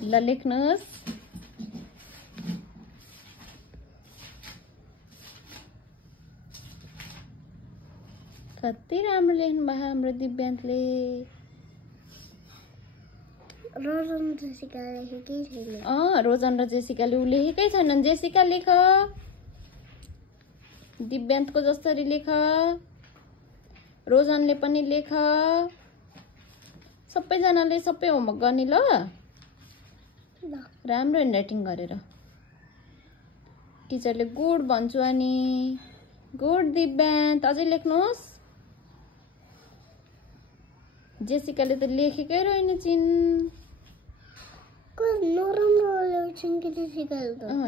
ल लेख्नुहोस्। कति राम्रो लेख्नु भयो हाम्रो दिव्यान्तले। रोजन जेसिका लेखेकै छैन। रोजन र जेसिकाले उ लेखेकै छैनन्। जेसिका लेख, दिव्यान्तको जसरी लेख, रोजनले पनि लेख। सबैजनाले सबै होमवर्क गर्ने ल, राम्रो ह्यान्डराइटिङ गरेर। टिचरले गुड भन्छु अनि। गुड दिव्यान्त। अझै लेख्नुहोस्। जेसिकाले त लेखेकै रहेन चिन।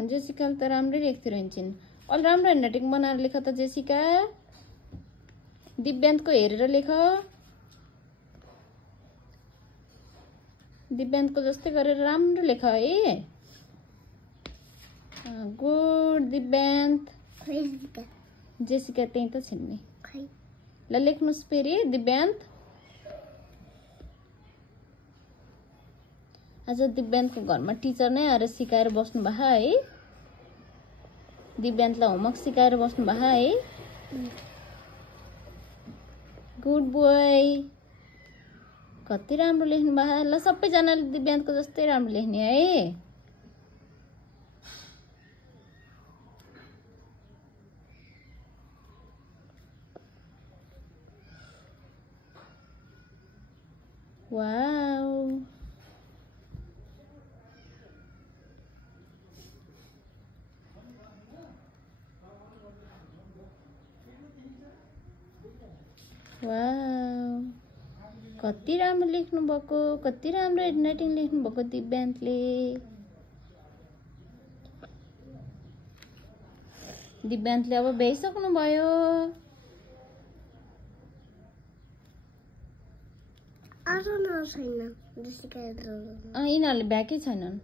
जेसिकाले त राम्रै लेख्थ्यो रहन्छन्। अलि राम्रो ह्यान्डराइटिङ बनाएर लेख त जेसिका। दिव्यान्तको हेरेर लेख। दिव्यान्तको जस्तै गरेर राम्रो लेख है। गुड दिव्यान्त। जेसिका त्यही त छिन् नि। ल लेख्नुहोस् फेरि दिव्यान्त। आज दिव्यान्तको घरमा टिचर नै आएर सिकाएर बस्नु भयो है। दिव्यान्तलाई होमवर्क सिकाएर बस्नु भयो है। Good boy. कति राम्रो लेख्नु भयो। ल सबैजनाले दिव्यान्तको जस्तै राम्रो लेख्ने है। वाउ। वाउ, कति राम्रो लेख्नु भएको, कति राम्रो ह्यान्डराइटिङ लेख्नु भएको दिव्यान्तले। दिव्यान्तले अब भ्याइसक्नु भयो। यिनीहरूले भ्याएकै छैनन्।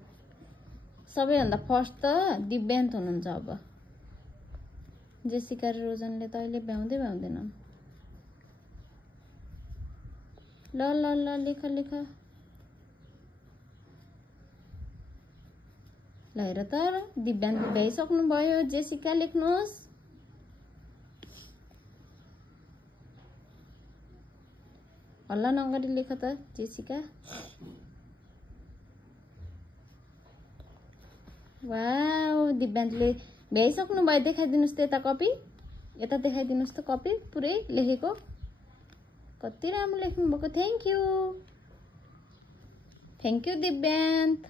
सबैभन्दा फर्स्ट त दिव्यान्त हुनुहुन्छ। अब जेसिका र रोजनले त अहिले भ्याउँदैनन्। ल ल ल लेख लेख। ल हेर त दिव्यान्त भ्याइसक्नु भयो। जेसिका लेख्नुहोस्। हल्ला नगरी लेख त जेसिका। वाउ, दिव्यान्तले भ्याइसक्नु भयो। देखाइदिनुहोस् त यता कपी। यता देखाइदिनुहोस् त कपी पुरै लेखेको। कति राम्रो लेख्नु भएको। Thank you दिव्यान्त।